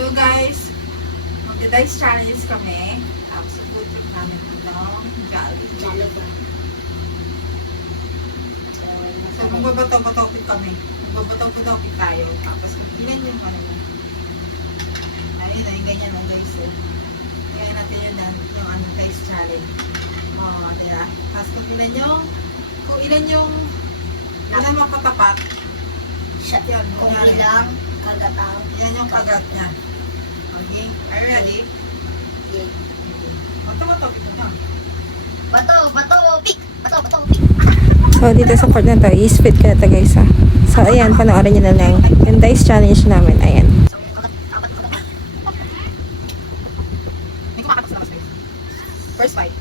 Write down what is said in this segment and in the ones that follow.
So guys, magda-dice challenge kami. Tapos sa food trip namin itong Jollibee. So magbabato-batopit kami. Magbabato-batopit tayo. Tapos ilan yung ano yun. Ayun na yung ganyan lang guys. So, kaya natin yun na yung ano, dice challenge. Diba? Tapos kung ilan yung mapatapat. Shot Yun, kung ilang kagataw. yan yung kagat niya. Okay? Are you ready? Yeah. Magtawa-topic mo na. Bato, pick! So, dito sa part na to, i-split ko na to guys ha. So, ayan, panoorin nyo na lang. Yung dice challenge namin, ayan. Hindi ko makatapos na mas guys. First fight.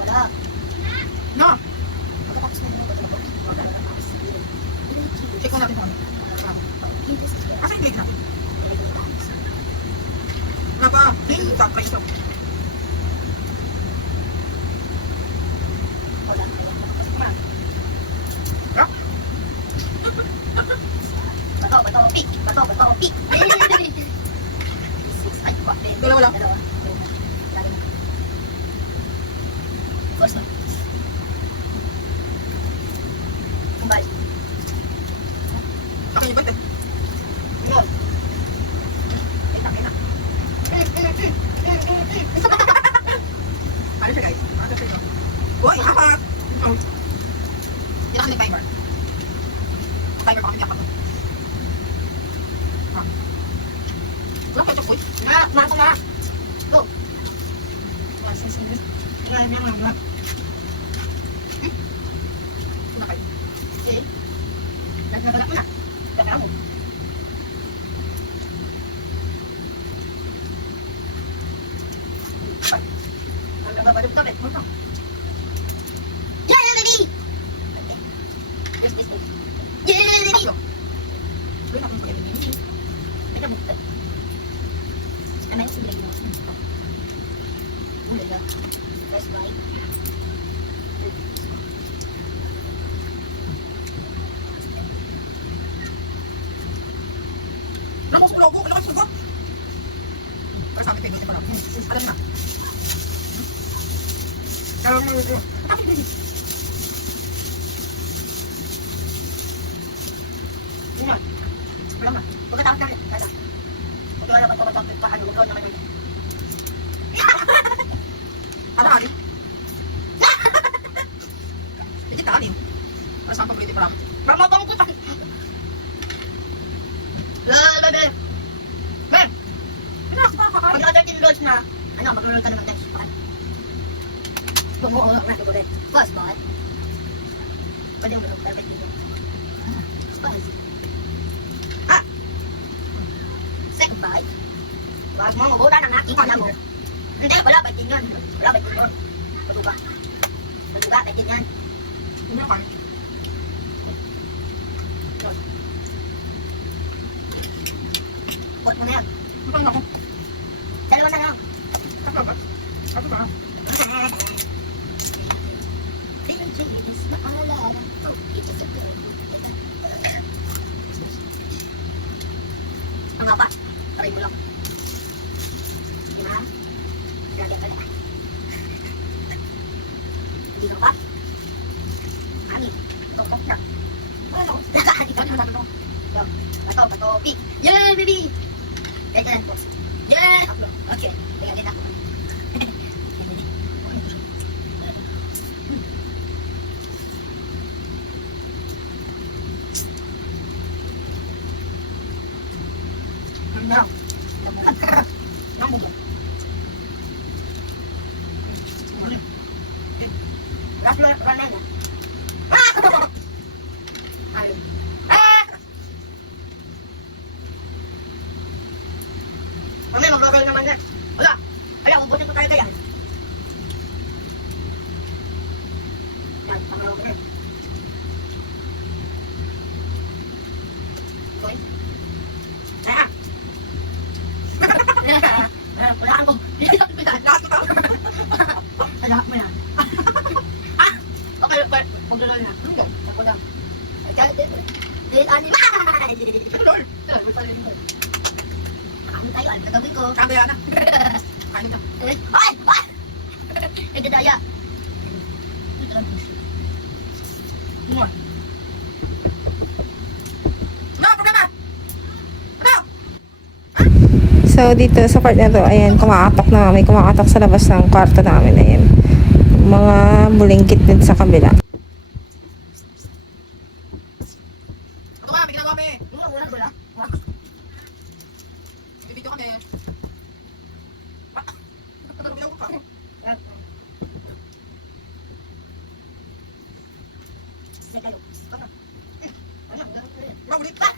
Wala. No! Pagkatapos na yun, Check mo natin kung ano. Asa yung leg na? Wala pa. Top ka isa. wala. Rock? Bato, pick! Ay, Dalawa lang. First one. Kumbay. Ako yung bante. Go. Kita. Ano siya guys? Ano siya? Uy, apat! Hindi na kami timer. Timer pa kami apat. Wala kayo ito, uy. Mata na. Go. Wala. Kuna kayo. Okay. Nagnabalak mo na. Kaya mo. Nagnabalak ka, bet. Ito. Yeah, baby! Yes. Yeah, baby! Wala na kami kayo. Teka mo. Ano yung sibilay mo? Uli ka. Press right. Wala ko sa logo. Wala ko sa logo. Para sa akin, pwede pa lang. Alam na. Alam mo ito. Yun yun. Wala na. Pagkatapos natin. Kaya. Kung wala na magpapagpapit pa, ano, mag-load naman yun. Ano ka rin? Pwede ka rin. Para sa akin, pwede pa lang. Mamabang ko pa. Lalabe. Men! Relax, para ka Pag naka-13 loads na, ano, mag-load ka naman guys. Okay. Bumuo na ulit. First bite. Pwede mo mag-load. Perfect dito. Spicy. Ah! Second bite. Wag mo, mabuta na natin ka lang mo. Hindi, wala, biting yan. Wala, biting mo. Patuba, biting yan. Ano ka rin? Bot mo na yan. Ito na ako. Dalawa na lang. Ano ba? Ano ba? Pinagchilis na alala. Oh, it's a good. Ang apat. Taray mo lang. Sige na. Grabe ka na. Hindi ka pa? Ani. Tokok na. Ano? Nakahati ka na ito. Bato, pick. Yeah, baby! Kaya ka lang po. Yeah! Okay. Kaya din ako. Ano? Nambog lang. Last one, run na. Ayun. Mamaya mag-roll naman na. Wala. Ubusin ko talaga yan. Yan, pamalaw ko na. Okay. Wala ko. Lahat ito. Lahat mo yan. Okay, magdalo na. Ako lang. Dahil animal! Ano tayo? Ano gagawin ko? Kaya yan na. Kain na. Ay! Ay! Eh, dadaya. Ano? Ano? Problema? Ano? So, dito sa part na to, ayan, kumakatok na. May kumakatok sa labas ng kwarto namin. Ayan. Mga bulingkit din sa kabila. Ano ba? May ginagawa kami. Wala. Bibidyo kami. Ano ginagawa ka? Sige kayo. Ano? Ulit pa.